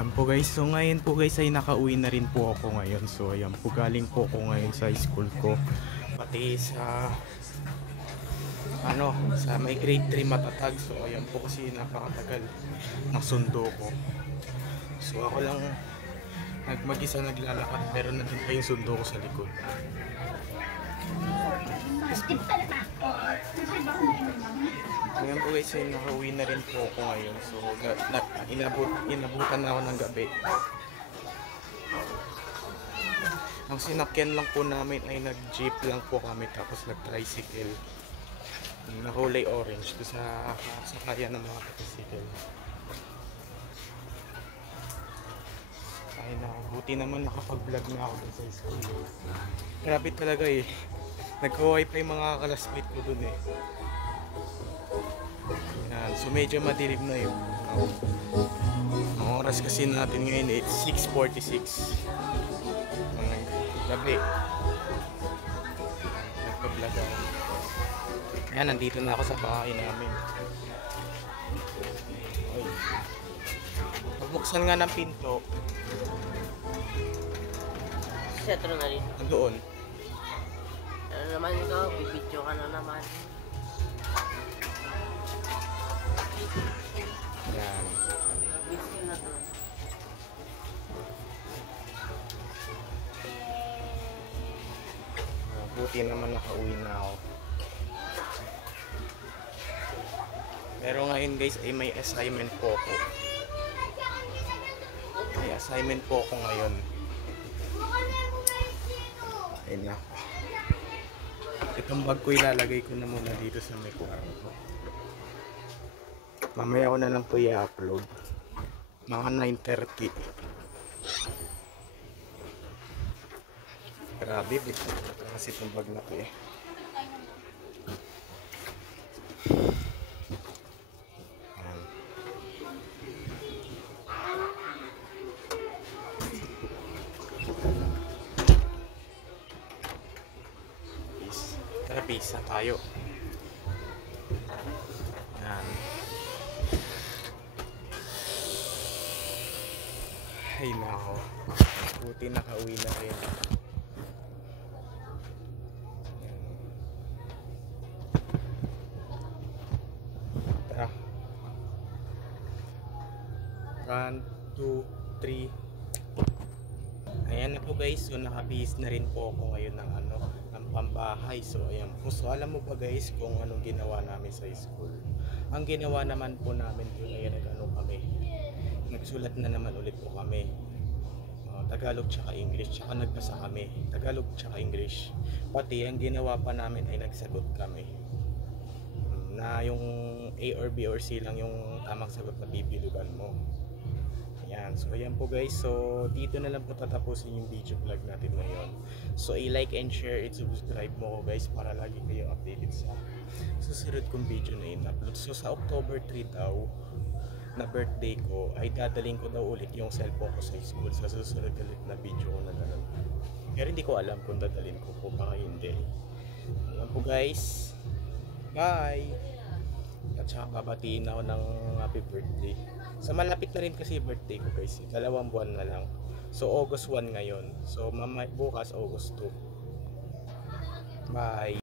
Ayan po guys, so ngayon po guys ay nakauwi na rin po ako ngayon. So ayan po, galing po ako ngayon sa school ko. Pati sa sa may grade 3 matatag. So ayan po kasi napakatagal ng sundo ko. So ako lang mag-isa naglalakad, pero nandun pa yung sundo ko sa likod. Ngayon po guys ay nakauwi na rin po ako ngayon. So inabutan na ako ng gabi. Ang sinakyan lang po namin ay nag-jeep lang po kami, tapos nag-tricycle na kulay orange to sa kaya ng mga tricycle. Ay na, buti naman nakapag-vlog na ako dun sa school. Grabe talaga eh. Nagka-wifi yung mga classmate ko dun eh. Yan, so medyo madilim na yun. Ang oras kasi natin ngayon eh 6:46 ng gabi. Nagpa-vlog ako. Yan, nandito na ako sa bahay namin. Oy. Pagbuksan nga ng pinto. Setro na rin. Doon. Ano naman ikaw? Bibidyo ka na naman. Yan. Biskin na to. Buti naman nakauwi na ako. Pero ngayon guys ay may assignment po ako. May assignment po ako ngayon. Ayun na. Itong bag ko ilalagay ko na muna dito sa may kwarto. Mamaya ko na lang po i-upload. Mga 9:30. Grabe, bitin kasi itong bag na ko eh. Tara, pisa tayo. Yan. Ay nako, buti nakauwi na rin. Tara. 1, 2, 3. Ayan na po guys, so nakabihis na rin po ako ngayon ng ng pambahay. So ayan po, so alam mo ba guys kung anong ginawa namin sa school? Ang ginawa naman po namin doon ay nagsulat na naman ulit po kami. Tagalog tsaka English, tsaka nagbasa kami Tagalog tsaka English. Pati ang ginawa pa namin ay nagsagot kami na yung A or B or C lang yung tamang sagot na bibilugan mo. Ayan, so ayan po guys, so dito na lang po tatapusin yung video vlog natin ngayon. So i-like and share and subscribe mo ko guys para lagi kayo updated sa susunod kong video na in-upload. So sa October 3 daw na birthday ko ay dadaling ko daw ulit yung cellphone ko sa school sa susunod ulit na video ko na gano'n. Pero hindi ko alam kung dadalhin ko po baka hindi. Ayan po guys, bye! At saka babatiin ako ng happy birthday. So malapit na rin kasi birthday ko guys, 2 buwan na lang. So August 1 ngayon, so bukas August 2. Bye!